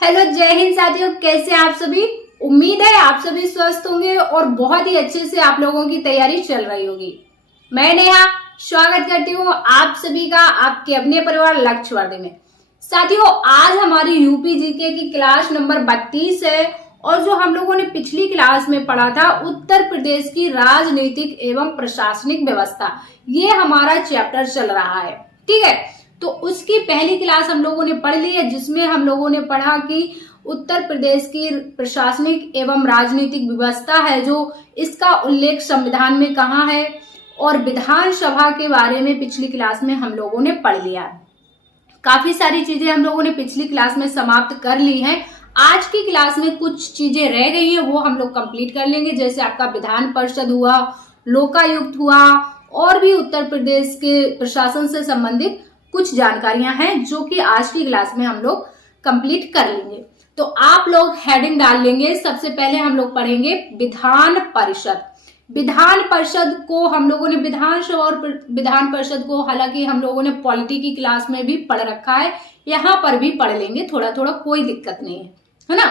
Hello, जय हिंद साथियों। कैसे आप सभी? उम्मीद है आप सभी स्वस्थ होंगे और बहुत ही अच्छे से आप लोगों की तैयारी चल रही होगी। मैं नेहा स्वागत करती हूँ आप सभी का आपके अपने परिवार लक्ष्यवर्धी में। साथियों, आज हमारी यूपी जीके की क्लास नंबर 32 है और जो हम लोगों ने पिछली क्लास में पढ़ा था उत्तर प्रदेश की राजनीतिक एवं प्रशासनिक व्यवस्था, ये हमारा चैप्टर चल रहा है। ठीक है, तो उसकी पहली क्लास हम लोगों ने पढ़ ली है, जिसमें हम लोगों ने पढ़ा कि उत्तर प्रदेश की प्रशासनिक एवं राजनीतिक व्यवस्था है जो इसका उल्लेख संविधान में कहाँ है, और विधानसभा के बारे में पिछली क्लास में हम लोगों ने पढ़ लिया। काफी सारी चीजें हम लोगों ने पिछली क्लास में समाप्त कर ली हैं। आज की क्लास में कुछ चीजें रह गई हैं, वो हम लोग कंप्लीट कर लेंगे। जैसे आपका विधान परिषद हुआ, लोकायुक्त हुआ, और भी उत्तर प्रदेश के प्रशासन से संबंधित कुछ जानकारियां हैं जो कि आज की क्लास में हम लोग कंप्लीट कर लेंगे। तो आप लोग हेडिंग डाल लेंगे। सबसे पहले हम लोग पढ़ेंगे विधान परिषद। विधान परिषद को हम लोगों ने विधानसभा और विधान परिषद को हालांकि हम लोगों ने पॉलिटी की क्लास में भी पढ़ रखा है, यहाँ पर भी पढ़ लेंगे थोड़ा थोड़ा, कोई दिक्कत नहीं है ना।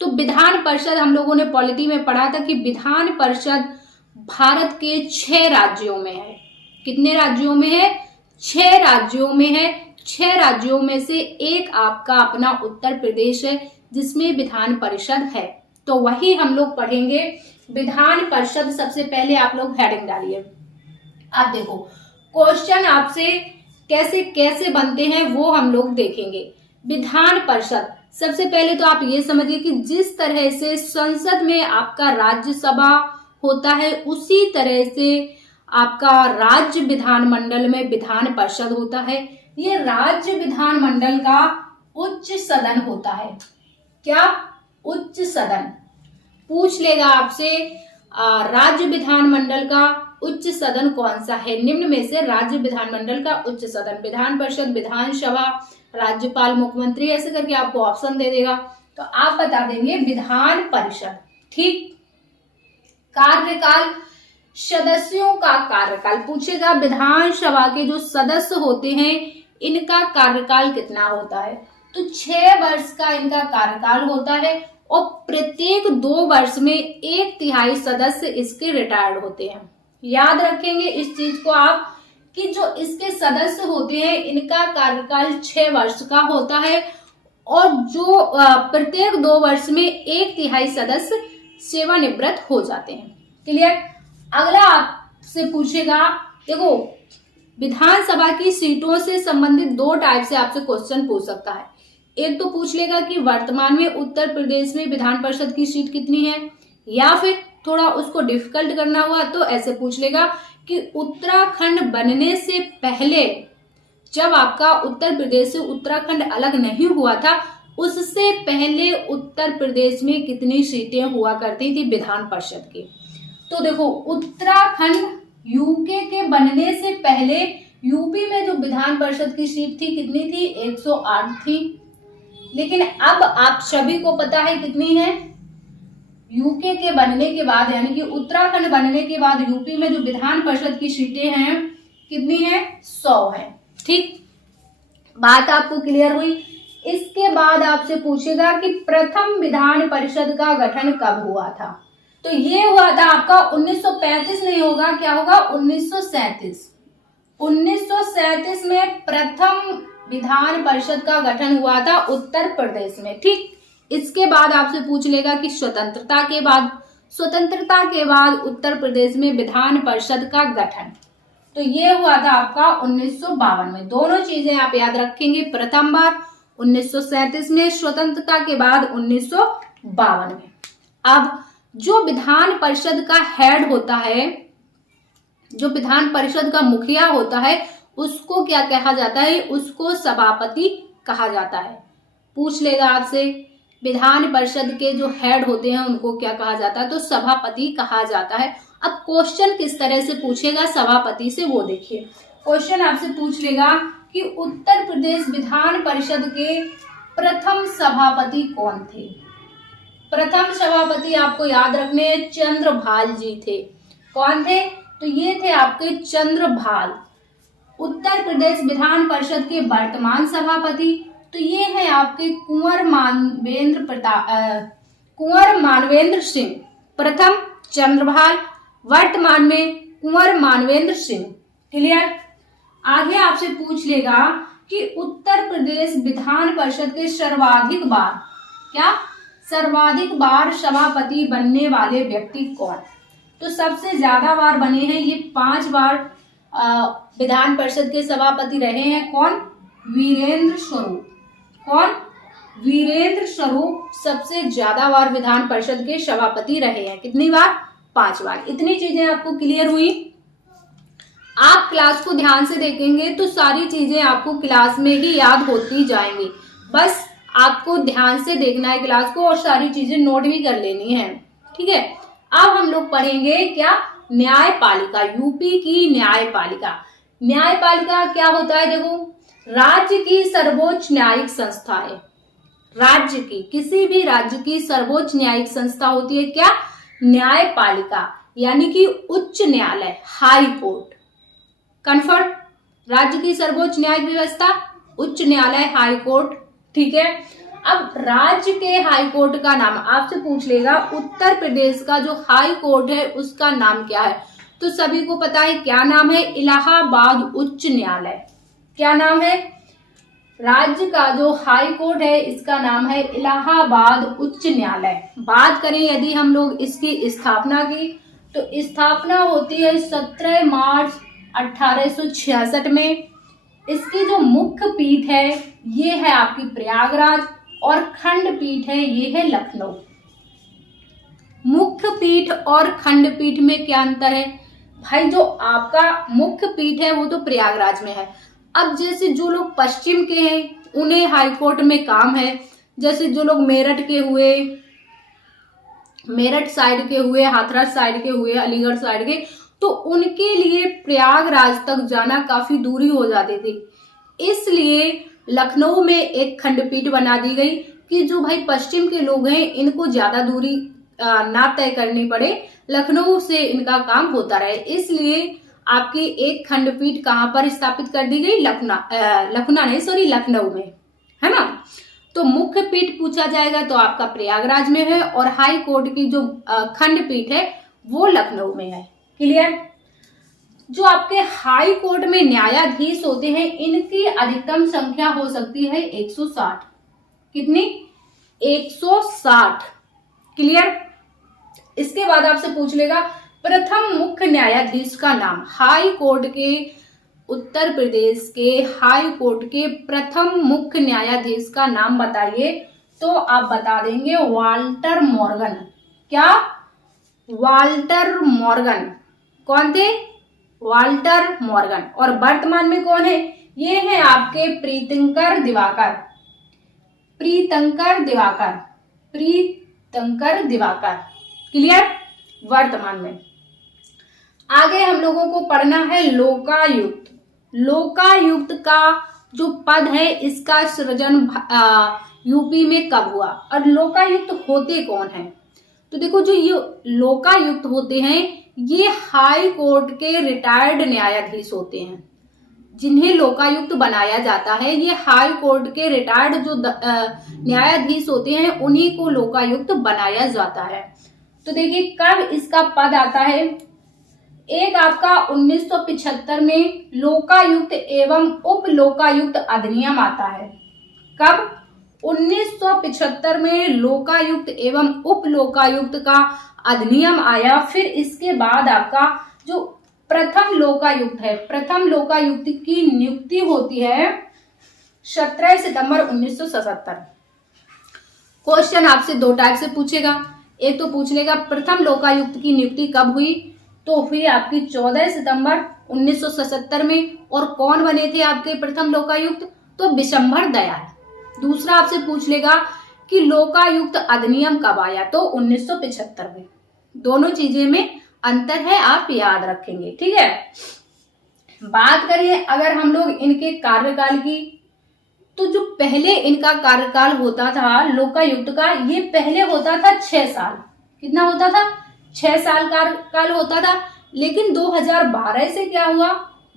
तो विधान परिषद हम लोगों ने पॉलिटी में पढ़ा था कि विधान परिषद भारत के 6 राज्यों में है। कितने राज्यों में है? 6 राज्यों में है। 6 राज्यों में से एक आपका अपना उत्तर प्रदेश है जिसमें विधान परिषद है। तो वही हम लोग पढ़ेंगे, विधान परिषद। सबसे पहले आप लोग हेडिंग डालिए। आप देखो क्वेश्चन आपसे कैसे कैसे बनते हैं वो हम लोग देखेंगे। विधान परिषद, सबसे पहले तो आप ये समझिए कि जिस तरह से संसद में आपका राज्यसभा होता है उसी तरह से आपका राज्य विधानमंडल में विधान परिषद होता है। ये राज्य विधानमंडल का उच्च सदन होता है। क्या? उच्च सदन। पूछ लेगा आपसे राज्य विधानमंडल का उच्च सदन कौन सा है? निम्न में से राज्य विधानमंडल का उच्च सदन, विधान परिषद, विधानसभा, राज्यपाल, मुख्यमंत्री, ऐसे करके आपको ऑप्शन दे देगा। तो आप बता देंगे विधान परिषद। ठीक। कार्यकाल, सदस्यों का कार्यकाल पूछेगा। विधानसभा के जो सदस्य होते हैं इनका कार्यकाल कितना होता है? तो 6 वर्ष का इनका कार्यकाल होता है और प्रत्येक 2 वर्ष में 1/3 सदस्य इसके रिटायर्ड होते हैं। याद रखेंगे इस चीज को आप कि जो इसके सदस्य होते हैं इनका कार्यकाल 6 वर्ष का होता है और जो प्रत्येक 2 वर्ष में 1/3 सदस्य सेवानिवृत्त हो जाते हैं। क्लियर? अगला आपसे पूछेगा, देखो विधानसभा की सीटों से संबंधित 2 टाइप से आपसे क्वेश्चन पूछ सकता है। एक तो पूछ लेगा कि वर्तमान में उत्तर प्रदेश में विधान परिषद की सीट कितनी है, या फिर थोड़ा उसको डिफिकल्ट करना हुआ तो ऐसे पूछ लेगा कि उत्तराखंड बनने से पहले, जब आपका उत्तर प्रदेश से उत्तराखंड अलग नहीं हुआ था, उससे पहले उत्तर प्रदेश में कितनी सीटें हुआ करती थी विधान परिषद की। तो देखो उत्तराखंड यूके के बनने से पहले यूपी में जो विधान परिषद की सीट थी कितनी थी? 108 थी। लेकिन अब आप सभी को पता है कितनी है? यूके के बनने के बाद यानी कि उत्तराखंड बनने के बाद यूपी में जो विधान परिषद की सीटें हैं कितनी है? 100 है। ठीक, बात आपको क्लियर हुई। इसके बाद आपसे पूछेगा कि प्रथम विधान परिषद का गठन कब हुआ था? तो ये हुआ था आपका 1935 नहीं होगा, क्या होगा? 1937। 1937 में प्रथम विधान परिषद का गठन हुआ था उत्तर प्रदेश में। ठीक, इसके बाद आपसे पूछ लेगा कि स्वतंत्रता के बाद उत्तर प्रदेश में विधान परिषद का गठन, तो ये हुआ था आपका 1952 में। दोनों चीजें आप याद रखेंगे, प्रथम बार 1937 में, स्वतंत्रता के बाद 1952 में। अब जो विधान परिषद का हेड होता है, जो विधान परिषद का मुखिया होता है, उसको क्या कहा जाता है? उसको सभापति कहा जाता है। पूछ लेगा आपसे विधान परिषद के जो हेड होते हैं उनको क्या कहा जाता है? तो सभापति कहा जाता है। अब क्वेश्चन किस तरह से पूछेगा सभापति से वो देखिए। क्वेश्चन आपसे पूछ लेगा कि उत्तर प्रदेश विधान परिषद के प्रथम सभापति कौन थे? प्रथम सभापति आपको याद रखने चंद्रभाल जी थे। कौन थे? तो ये थे आपके चंद्रभाल। उत्तर प्रदेश विधान परिषद के वर्तमान सभापति तो ये है आपके कुंवर मानवेंद्र सिंह, प्रथम चंद्रभाल, वर्तमान में कुंवर मानवेंद्र सिंह। क्लियर। आगे आपसे पूछ लेगा कि उत्तर प्रदेश विधान परिषद के सर्वाधिक बार सभापति बनने वाले व्यक्ति कौन? तो सबसे ज्यादा बार बने हैं ये 5 बार विधान परिषद के सभापति रहे हैं। कौन? वीरेंद्र स्वरूप। कौन? वीरेंद्र स्वरूप सबसे ज्यादा बार विधान परिषद के सभापति रहे हैं। कितनी बार? 5 बार। इतनी चीजें आपको क्लियर हुई। आप क्लास को ध्यान से देखेंगे तो सारी चीजें आपको क्लास में ही याद होती जाएंगी। बस आपको ध्यान से देखना है क्लास को और सारी चीजें नोट भी कर लेनी है। ठीक है। अब हम लोग पढ़ेंगे क्या? न्यायपालिका, यूपी की न्यायपालिका। न्यायपालिका क्या होता है? देखो, राज्य की सर्वोच्च न्यायिक संस्था है। राज्य की, किसी भी राज्य की सर्वोच्च न्यायिक संस्था होती है क्या? न्यायपालिका, यानी कि उच्च न्यायालय, हाई कोर्ट। कन्फर्म? राज्य की सर्वोच्च न्यायिक व्यवस्था, उच्च न्यायालय, हाई कोर्ट। ठीक है। अब राज्य के हाई कोर्ट का नाम आपसे पूछ लेगा, उत्तर प्रदेश का जो हाई कोर्ट है उसका नाम क्या है? तो सभी को पता है क्या नाम है? इलाहाबाद उच्च न्यायालय। क्या नाम है? राज्य का जो हाई कोर्ट है इसका नाम है इलाहाबाद उच्च न्यायालय। बात करें यदि हम लोग इसकी स्थापना की, तो स्थापना होती है 17 मार्च 1866 में। इसकी जो मुख्य पीठ है ये है आपकी प्रयागराज और खंडपीठ है ये है लखनऊ। मुख्य पीठ और खंडपीठ में क्या अंतर है? भाई जो आपका मुख्य पीठ है वो तो प्रयागराज में है। अब जैसे जो लोग पश्चिम के हैं उन्हें हाई कोर्ट में काम है, जैसे जो लोग मेरठ साइड के हुए, हाथरस साइड के हुए, अलीगढ़ साइड के, तो उनके लिए प्रयागराज तक जाना काफी दूरी हो जाती थी। इसलिए लखनऊ में एक खंडपीठ बना दी गई कि जो भाई पश्चिम के लोग हैं इनको ज्यादा दूरी ना तय करनी पड़े, लखनऊ से इनका काम होता रहे। इसलिए आपकी एक खंडपीठ कहां पर स्थापित कर दी गई? लखनऊ में, है ना। तो मुख्य पीठ पूछा जाएगा तो आपका प्रयागराज में है और हाई कोर्ट की जो खंडपीठ है वो लखनऊ में है। क्लियर। जो आपके हाई कोर्ट में न्यायाधीश होते हैं इनकी अधिकतम संख्या हो सकती है 160। कितनी? 160। क्लियर। इसके बाद आपसे पूछ लेगा प्रथम मुख्य न्यायाधीश का नाम। हाई कोर्ट के, उत्तर प्रदेश के हाई कोर्ट के प्रथम मुख्य न्यायाधीश का नाम बताइए। तो आप बता देंगे वाल्टर मॉर्गन। क्या? Walter Morgan. कौन थे? Walter Morgan. और वर्तमान में कौन है? ये है आपके प्रीतंकर दिवाकर। क्लियर। वर्तमान में आगे हम लोगों को पढ़ना है लोकायुक्त। लोकायुक्त का जो पद है इसका सृजन यूपी में कब हुआ और लोकायुक्त होते कौन हैं? तो देखो, जो ये लोकायुक्त होते हैं ये हाई कोर्ट के रिटायर्ड न्यायाधीश होते हैं। जिन्हें लोकायुक्त बनाया जाता है ये हाई कोर्ट के रिटायर्ड जो न्यायाधीश होते हैं उन्हीं को लोकायुक्त बनाया जाता है। तो देखिए कब इसका पद आता है। एक आपका 1975 में लोकायुक्त एवं उप लोकायुक्त अधिनियम आता है। कब? 1975 में लोकायुक्त एवं उप लोकायुक्त का अधिनियम आया। फिर इसके बाद आपका जो प्रथम लोकायुक्त है, प्रथम लोकायुक्त की नियुक्ति होती है 17 सितंबर 1977। क्वेश्चन आपसे 2 टाइप से पूछेगा। एक तो पूछ लेगा प्रथम लोकायुक्त की नियुक्ति कब हुई, तो हुई आपकी 14 सितंबर 1977 में। और कौन बने थे आपके प्रथम लोकायुक्त? तो बिशंबर दयाल। दूसरा आपसे पूछ लेगा कि लोकायुक्त अधिनियम कब आया, तो 1975 में। दोनों चीजें में अंतर है, आप याद रखेंगे। ठीक है। बात करें अगर हम लोग इनके कार्यकाल की, तो जो पहले इनका कार्यकाल होता था लोकायुक्त का, ये पहले होता था 6 साल। कितना होता था? 6 साल कार्यकाल होता था। लेकिन 2012 से क्या हुआ?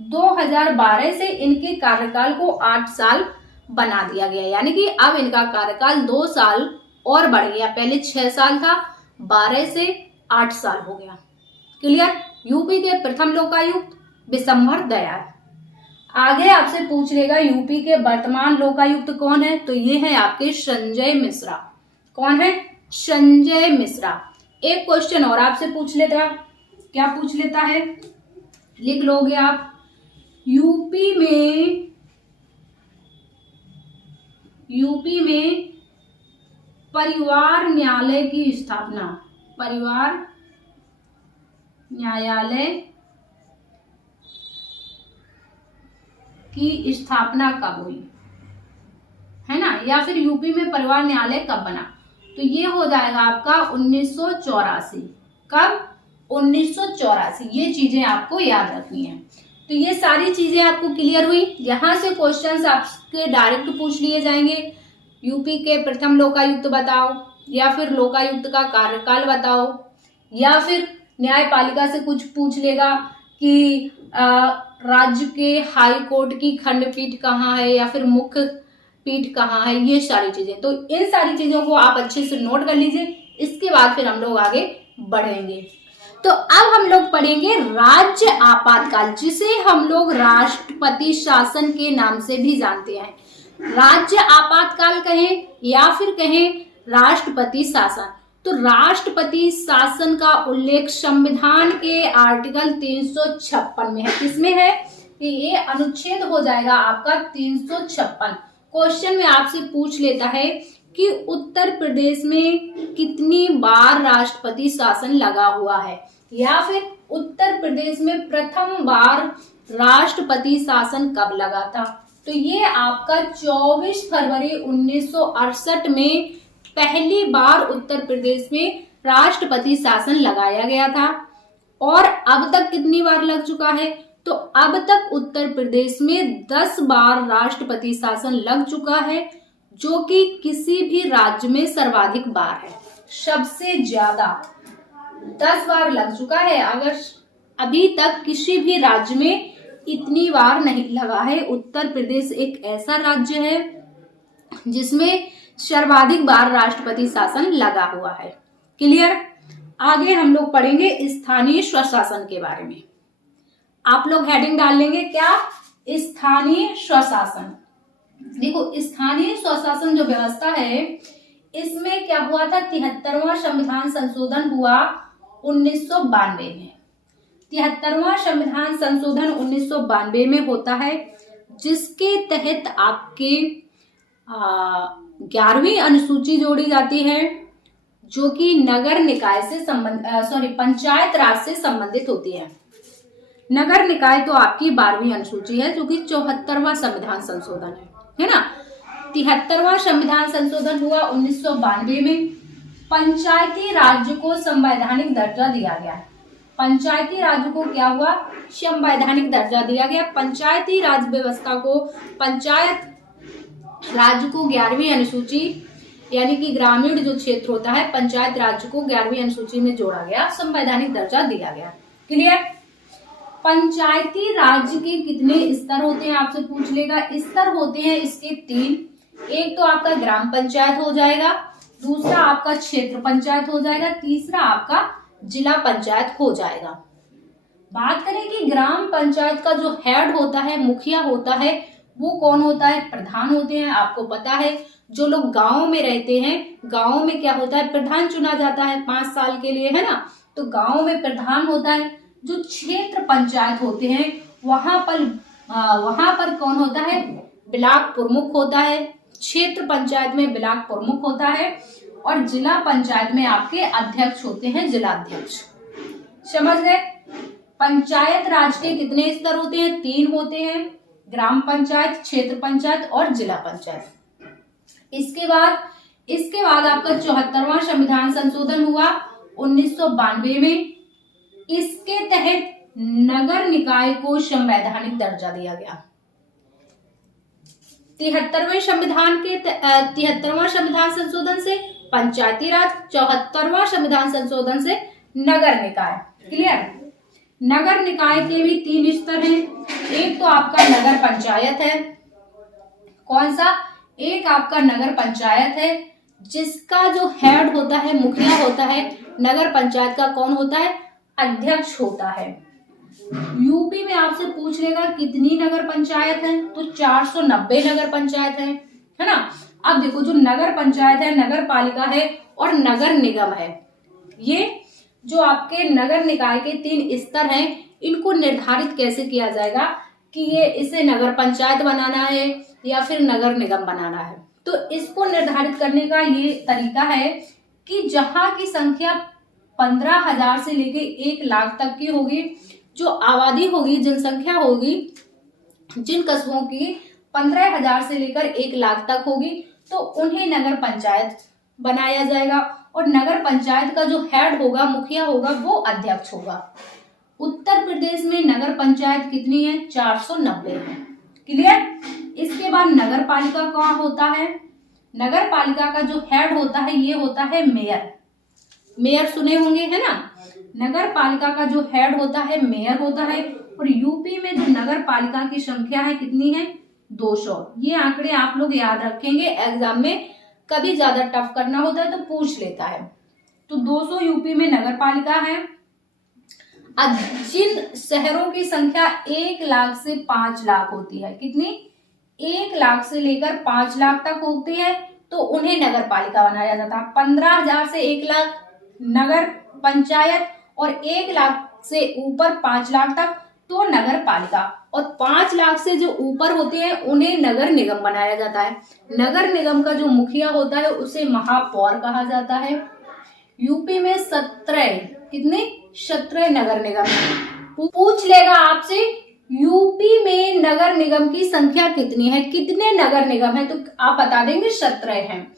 2012 से इनके कार्यकाल को 8 साल बना दिया गया, यानी कि अब इनका कार्यकाल 2 साल और बढ़ गया। पहले 6 साल था, 12 से 8 साल हो गया। क्लियर। यूपी के प्रथम लोकायुक्त विशंभर दयाल। आगे आपसे पूछ लेगा यूपी के वर्तमान लोकायुक्त कौन है, तो ये है आपके संजय मिश्रा। कौन है? संजय मिश्रा। एक क्वेश्चन और आपसे पूछ लेता, क्या पूछ लेता है, लिख लोगे आप। यूपी में परिवार न्यायालय की स्थापना, परिवार न्यायालय की स्थापना कब हुई, है ना, या फिर यूपी में परिवार न्यायालय कब बना, तो ये हो जाएगा आपका 1984। कब? 1984। ये चीजें आपको याद रखनी है। तो ये सारी चीजें आपको क्लियर हुई। यहाँ से क्वेश्चंस आपके डायरेक्ट पूछ लिए जाएंगे। यूपी के प्रथम लोकायुक्त बताओ, या फिर लोकायुक्त का कार्यकाल बताओ, या फिर न्यायपालिका से कुछ पूछ लेगा कि राज्य के हाई कोर्ट की खंडपीठ कहाँ है, या फिर मुख्य पीठ कहाँ है, ये सारी चीजें। तो इन सारी चीजों को आप अच्छे से नोट कर लीजिए। इसके बाद फिर हम लोग आगे बढ़ेंगे। तो अब हम लोग पढ़ेंगे राज्य आपातकाल, जिसे हम लोग राष्ट्रपति शासन के नाम से भी जानते हैं। राज्य आपातकाल कहें या फिर कहें राष्ट्रपति शासन। तो राष्ट्रपति शासन का उल्लेख संविधान के आर्टिकल 356 में है। किसमें है? कि ये अनुच्छेद हो जाएगा आपका 356। क्वेश्चन में आपसे पूछ लेता है कि उत्तर प्रदेश में कितनी बार राष्ट्रपति शासन लगा हुआ है, या फिर उत्तर प्रदेश में प्रथम बार राष्ट्रपति शासन कब लगा था। तो ये आपका 24 फरवरी 1968 में पहली बार उत्तर प्रदेश में राष्ट्रपति शासन लगाया गया था। और अब तक कितनी बार लग चुका है, तो अब तक उत्तर प्रदेश में 10 बार राष्ट्रपति शासन लग चुका है, जो कि किसी भी राज्य में सर्वाधिक बार है। सबसे ज्यादा 10 बार लग चुका है। अगर अभी तक किसी भी राज्य में इतनी बार नहीं लगा है। उत्तर प्रदेश एक ऐसा राज्य है जिसमें सर्वाधिक बार राष्ट्रपति शासन लगा हुआ है। क्लियर। आगे हम लोग पढ़ेंगे स्थानीय स्वशासन के बारे में। आप लोग हेडिंग डाल लेंगे क्या? स्थानीय स्वशासन। देखो, स्थानीय स्वशासन जो व्यवस्था है, इसमें क्या हुआ था, 73वां संविधान संशोधन हुआ 1992 में। 73वां संविधान संशोधन 1992 में होता है, जिसके तहत आपके 11वीं अनुसूची जोड़ी जाती है, जो कि नगर निकाय से पंचायत राज से संबंधित होती है। नगर निकाय तो आपकी 12वीं अनुसूची है, जो कि 74वां संविधान संशोधन है ना। 73वां संविधान संशोधन हुआ 1992 में। पंचायती राज्य को संवैधानिक दर्जा दिया गया। पंचायती राज को क्या हुआ? संवैधानिक दर्जा दिया गया। पंचायती राज व्यवस्था को, पंचायत राज्य को 11वीं अनुसूची, यानी कि ग्रामीण जो क्षेत्र होता है, पंचायत राज्य को 11वीं अनुसूची में जोड़ा गया, संवैधानिक दर्जा दिया गया। क्लियर। पंचायती राज्य के कितने स्तर होते हैं आपसे पूछ लेगा। स्तर होते हैं इसके 3। एक तो आपका ग्राम पंचायत हो जाएगा, दूसरा आपका क्षेत्र पंचायत हो जाएगा, तीसरा आपका जिला पंचायत हो जाएगा। बात करें कि ग्राम पंचायत का जो हेड होता है, मुखिया होता है, वो कौन होता है? प्रधान होते हैं। आपको पता है, जो लोग गांव में रहते हैं, गांव में क्या होता है, प्रधान चुना जाता है 5 साल के लिए, है ना। तो गांव में प्रधान होता है। जो क्षेत्र पंचायत होते हैं, वहां पर कौन होता है? ब्लॉक प्रमुख होता है। क्षेत्र पंचायत में ब्लॉक प्रमुख होता है, और जिला पंचायत में आपके अध्यक्ष होते हैं, जिला अध्यक्ष। समझ गए। पंचायत राज के कितने स्तर होते हैं? 3 होते हैं, ग्राम पंचायत, क्षेत्र पंचायत और जिला पंचायत। इसके बाद आपका 74वां संविधान संशोधन हुआ 1992 में। इसके तहत नगर निकाय को संवैधानिक दर्जा दिया गया। 73वें संविधान संशोधन से पंचायती राज, 74वां संविधान संशोधन से नगर निकाय। क्लियर। नगर निकाय के भी 3 स्तर हैं। एक तो आपका नगर पंचायत है, कौन सा? एक आपका नगर पंचायत है जिसका जो हेड होता है, मुखिया होता है। नगर पंचायत का कौन होता है? अध्यक्ष होता है। यूपी में आपसे पूछ लेगा कितनी नगर पंचायत है, तो 490 नगर पंचायत है ना। अब देखो, जो नगर पंचायत है, नगर पालिका है और नगर निगम है, ये जो आपके नगर निकाय के 3 स्तर हैं, इनको निर्धारित कैसे किया जाएगा कि ये इसे नगर पंचायत बनाना है या फिर नगर निगम बनाना है। तो इसको निर्धारित करने का ये तरीका है कि जहां की संख्या 15,000 से लेके 1 लाख तक की होगी, जो आबादी होगी, जनसंख्या होगी, जिन कस्बों की 15,000 से लेकर 1 लाख तक होगी, तो उन्हें नगर पंचायत बनाया जाएगा। और नगर पंचायत का जो हेड होगा, मुखिया होगा, वो अध्यक्ष होगा। उत्तर प्रदेश में नगर पंचायत कितनी है? 490 है। क्लियर? इसके बाद नगर पालिका का होता है। नगर पालिका का जो हेड होता है, ये होता है मेयर। मेयर सुने होंगे, है ना। नगर पालिका का जो हेड होता है, मेयर होता है। और यूपी में जो नगर पालिका की संख्या है, कितनी है? 200। ये आंकड़े आप लोग याद रखेंगे, एग्जाम में कभी ज्यादा टफ करना होता है तो पूछ लेता है। तो 200 यूपी में नगर पालिका है। अब जिन शहरों की संख्या 1 लाख से 5 लाख होती है, कितनी? 1 लाख से लेकर 5 लाख तक होती है, तो उन्हें नगर पालिका बनाया जाता है। 15,000 से 1 लाख नगर पंचायत, और 1 लाख से ऊपर 5 लाख तक तो नगर पालिका, और 5 लाख से जो ऊपर होते हैं उन्हें नगर निगम बनाया जाता है। नगर निगम का जो मुखिया होता है उसे महापौर कहा जाता है। यूपी में 17, कितने? 17 नगर निगम। पूछ लेगा आपसे यूपी में नगर निगम की संख्या कितनी है, कितने नगर निगम है, तो आप बता देंगे 17 हैं।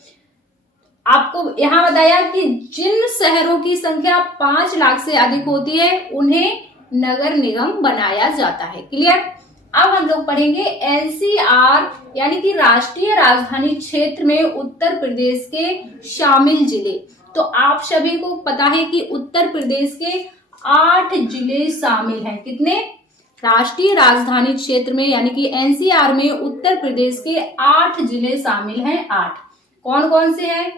आपको यहाँ बताया कि जिन शहरों की संख्या 5 लाख से अधिक होती है उन्हें नगर निगम बनाया जाता है। क्लियर? अब हम लोग पढ़ेंगे एनसीआर यानी कि राष्ट्रीय राजधानी क्षेत्र में उत्तर प्रदेश के शामिल जिले। तो आप सभी को पता है कि उत्तर प्रदेश के 8 जिले शामिल हैं। कितने? राष्ट्रीय राजधानी क्षेत्र में यानी कि एनसीआर में उत्तर प्रदेश के 8 जिले शामिल हैं। 8 कौन कौन से हैं?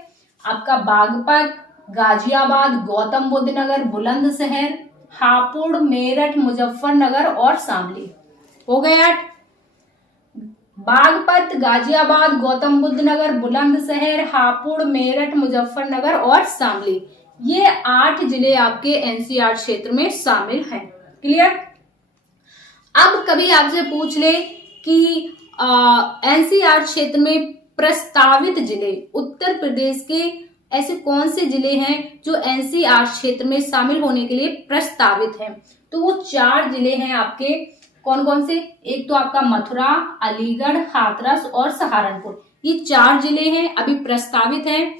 आपका बागपत, गाजियाबाद, गौतम बुद्ध नगर, बुलंदशहर, हापुड़, मेरठ, मुजफ्फरनगर और शामली। हो गए 8। बागपत, गाजियाबाद, गौतम बुद्ध नगर, बुलंदशहर, हापुड़, मेरठ, मुजफ्फरनगर और शामली, ये 8 जिले आपके एनसीआर क्षेत्र में शामिल हैं। क्लियर? अब कभी आपसे पूछ ले कि एनसीआर क्षेत्र में प्रस्तावित जिले उत्तर प्रदेश के ऐसे कौन से जिले हैं जो एनसीआर क्षेत्र में शामिल होने के लिए प्रस्तावित हैं, तो वो 4 जिले हैं आपके। कौन कौन से? एक तो आपका मथुरा, अलीगढ़, हाथरस और सहारनपुर, ये 4 जिले हैं अभी प्रस्तावित हैं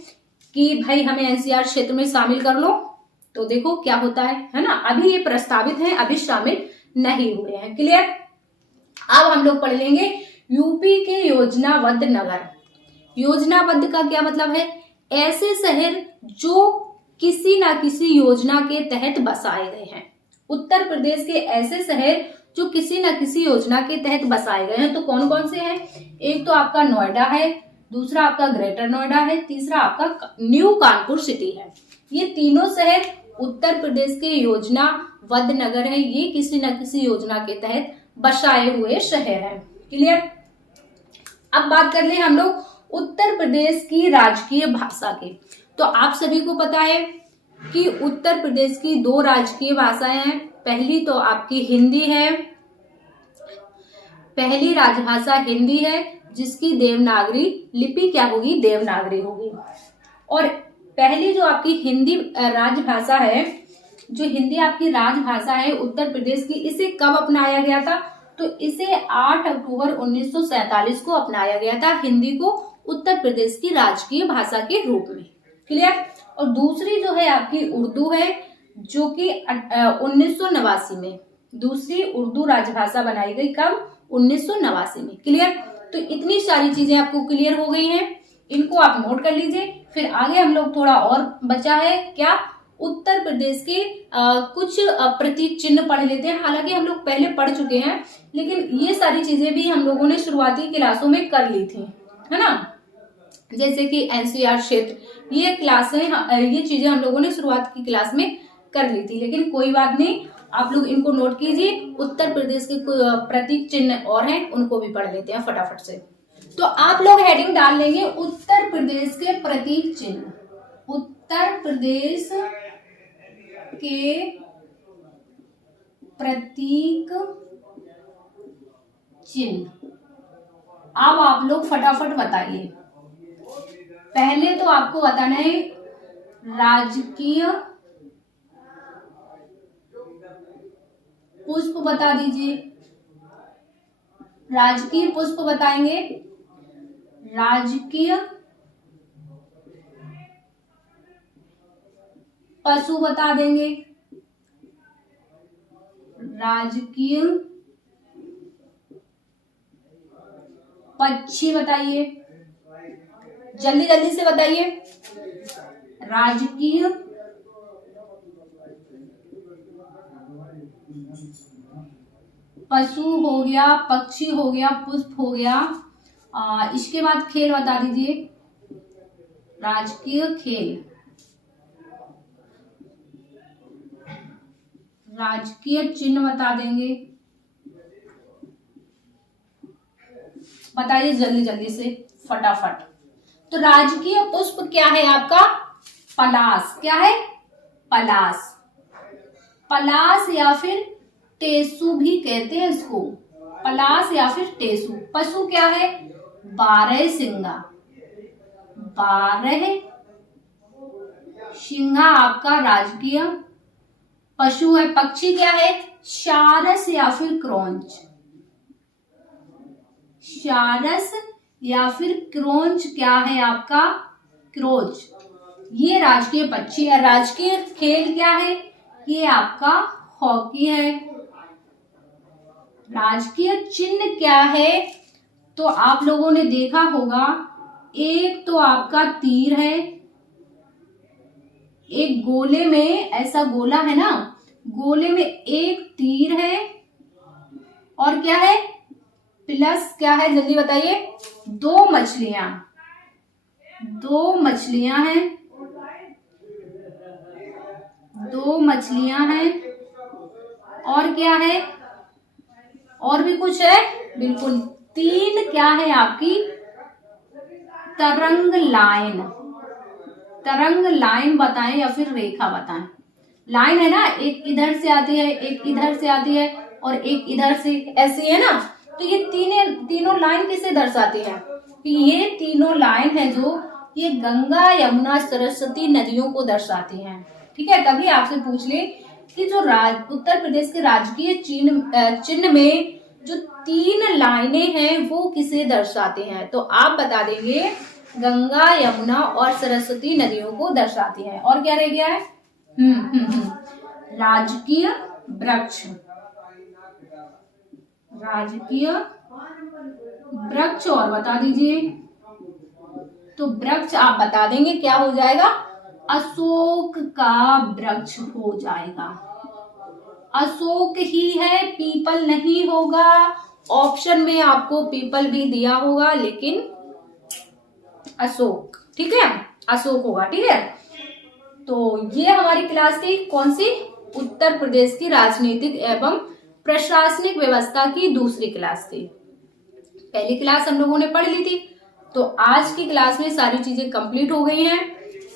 कि भाई हमें एनसीआर क्षेत्र में शामिल कर लो। तो देखो क्या होता है ना। अभी ये प्रस्तावित हैं, अभी शामिल नहीं हुए हैं। क्लियर? अब हम लोग पढ़ लेंगे यूपी के योजनाबद्ध नगर। योजनाबद्ध का क्या मतलब है? ऐसे शहर जो किसी ना किसी योजना के तहत बसाए गए हैं। उत्तर प्रदेश के ऐसे शहर जो किसी ना किसी योजना के तहत बसाए गए हैं, तो कौन कौन से हैं? एक तो आपका नोएडा है, दूसरा आपका ग्रेटर नोएडा है, तीसरा आपका न्यू कानपुर सिटी है। ये तीनों शहर उत्तर प्रदेश के योजनाबद्ध नगर है। ये किसी न किसी योजना के तहत बसाए हुए शहर हैं। क्लियर? अब बात कर ले हम लोग उत्तर प्रदेश की राजकीय भाषा की। तो आप सभी को पता है कि उत्तर प्रदेश की 2 राजकीय भाषाएं हैं। पहली तो आपकी हिंदी है, पहली राजभाषा हिंदी है जिसकी देवनागरी लिपि क्या होगी? देवनागरी होगी। और पहली जो आपकी हिंदी राजभाषा है, जो हिंदी आपकी राजभाषा है उत्तर प्रदेश की, इसे कब अपनाया गया था? तो इसे 8 अक्टूबर 1947 को अपनाया गया था, हिंदी को उत्तर प्रदेश की राजकीय भाषा के रूप में। क्लियर? और दूसरी जो है आपकी उर्दू है, जो कि 1989 में दूसरी उर्दू राजभाषा बनाई गई। कब? 1989 में। क्लियर? तो इतनी सारी चीजें आपको क्लियर हो गई हैं, इनको आप नोट कर लीजिए। फिर आगे हम लोग थोड़ा और बचा है क्या? उत्तर प्रदेश के कुछ प्रतीक चिन्ह पढ़ लेते हैं। हालांकि हम लोग पहले पढ़ चुके हैं, लेकिन ये सारी चीजें भी हम लोगों ने शुरुआती क्लासों में कर ली थी, है ना। जैसे कि एनसीईआरटी क्षेत्र, ये क्लासें, ये चीजें हम लोगों ने शुरुआत की क्लास में कर ली थी, लेकिन कोई बात नहीं, आप लोग इनको नोट कीजिए। उत्तर प्रदेश के प्रतीक चिन्ह और हैं, उनको भी पढ़ लेते हैं फटाफट से। तो आप लोग हेडिंग डाल लेंगे उत्तर प्रदेश के प्रतीक चिन्ह, उत्तर प्रदेश के प्रतीक चिन्ह। अब आप लोग फटाफट बताइए। पहले तो आपको बताना है राजकीय पुष्प, बता दीजिए। राजकीय पुष्प बताएंगे, राजकीय पशु बता देंगे, राजकीय पक्षी बताइए, जल्दी जल्दी से बताइए। राजकीय पशु हो गया, पक्षी हो गया, पुष्प हो गया। इसके बाद खेल बता दीजिए, राजकीय खेल, राजकीय चिन्ह बता देंगे। बताइए जल्दी जल्दी से फटाफट। तो राजकीय पुष्प क्या है आपका? पलाश। क्या है? पलाश। पलाश या फिर टेसु भी कहते हैं इसको, पलाश या फिर टेसु। पशु क्या है? बारहसिंगा। बारहसिंगा आपका राजकीय पशु है। पक्षी क्या है? सारस या फिर क्रोंच। सारस या फिर क्रोंच क्या है आपका? क्रोच। ये राजकीय पक्षी है। राजकीय खेल क्या है? ये आपका हॉकी है। राजकीय चिन्ह क्या है? तो आप लोगों ने देखा होगा, एक तो आपका तीर है, एक गोले में, ऐसा गोला है ना, गोले में एक तीर है, और क्या है? प्लस क्या है? जल्दी बताइए। दो मछलियां हैं, दो मछलियां हैं, और क्या है? और भी कुछ है? बिल्कुल। तीन क्या है आपकी? तरंग लाइन। तरंग लाइन बताएं या फिर रेखा बताएं। लाइन है ना, एक इधर से आती है, एक इधर से आती है, और एक इधर से, ऐसी है ना। तो ये तीनों लाइन किसे दर्शाती है? तो ये तीनों लाइन है जो ये गंगा, यमुना, सरस्वती नदियों को दर्शाती हैं। ठीक है, तभी आपसे पूछ ले कि जो उत्तर प्रदेश के राजकीय चिन्ह में जो तीन लाइनें हैं वो किसे दर्शाते हैं? तो आप बता देंगे गंगा, यमुना और सरस्वती नदियों को दर्शाती है। और क्या रह गया है? राजकीय वृक्ष। राजकीय वृक्ष और बता दीजिए। तो वृक्ष आप बता देंगे क्या हो जाएगा? अशोक का वृक्ष हो जाएगा। अशोक ही है, पीपल नहीं होगा। ऑप्शन में आपको पीपल भी दिया होगा, लेकिन अशोक, ठीक है, अशोक होगा। ठीक है, तो ये हमारी क्लास थी, कौन सी? उत्तर प्रदेश की राजनीतिक एवं प्रशासनिक व्यवस्था की दूसरी क्लास थी। पहली क्लास हम लोगों ने पढ़ ली थी, तो आज की क्लास में सारी चीजें कंप्लीट हो गई हैं।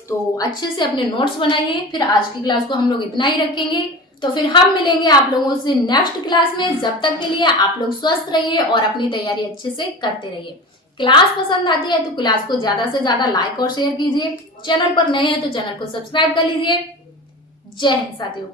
तो अच्छे से अपने नोट्स बनाइए। फिर आज की क्लास को हम लोग इतना ही रखेंगे, तो फिर हम मिलेंगे आप लोगों से नेक्स्ट क्लास में। जब तक के लिए आप लोग स्वस्थ रहिए और अपनी तैयारी अच्छे से करते रहिए। क्लास पसंद आती है तो क्लास को ज्यादा से ज्यादा लाइक और शेयर कीजिए। चैनल पर नए हैं तो चैनल को सब्सक्राइब कर लीजिए। जय हिंद साथियों।